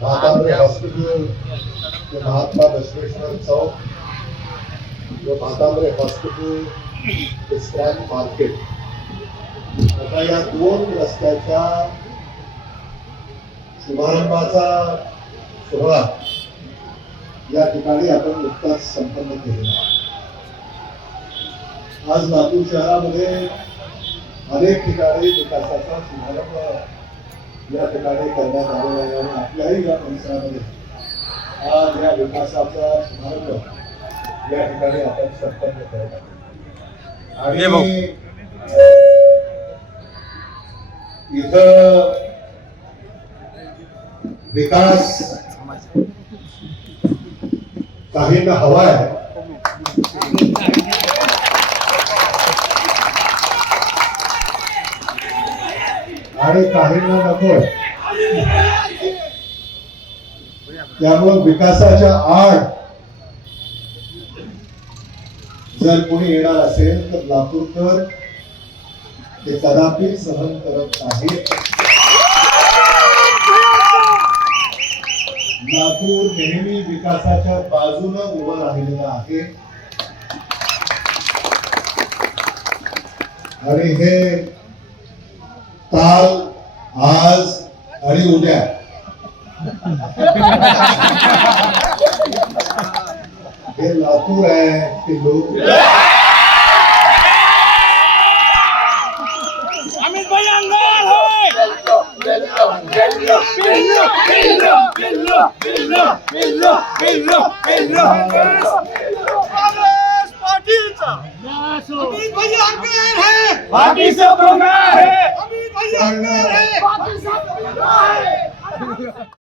ते महात्मा बसवेश्वर चौक व भातांबरे हॉस्पिटल ते स्टँड मार्केट. आता या दोन रस्त्याच्या शुभारंभाचा सोहळा या ठिकाणी आपण नुकताच संपन्न केलेला आज लातूर शहरामध्ये अनेक ठिकाणी विकासाचा शुभारंभ या ठिकाणी करण्यात आलेला आहे आणि आपल्याही या परिसरामध्ये आज या विकासाचा शुभारंभ या ठिकाणी आपण संपन्न करत आहोत ये भाऊ. आणि इथं विकास काहींना हवा आहे आणि काहींना नको. त्यामुळे विकासाच्या आड जर कोणी येणार असेल तर लातूरकर ते कदापि सहन करत नाहीत. लातूर नेहमी विकासाच्या बाजूनं उभं राहिलेलं आहे. आणि हे काल आज आणि उद्या. हे लातूर आहे ते लोक. पाटीलचा. अमित भैया है। बाकी सब अमित भैया है।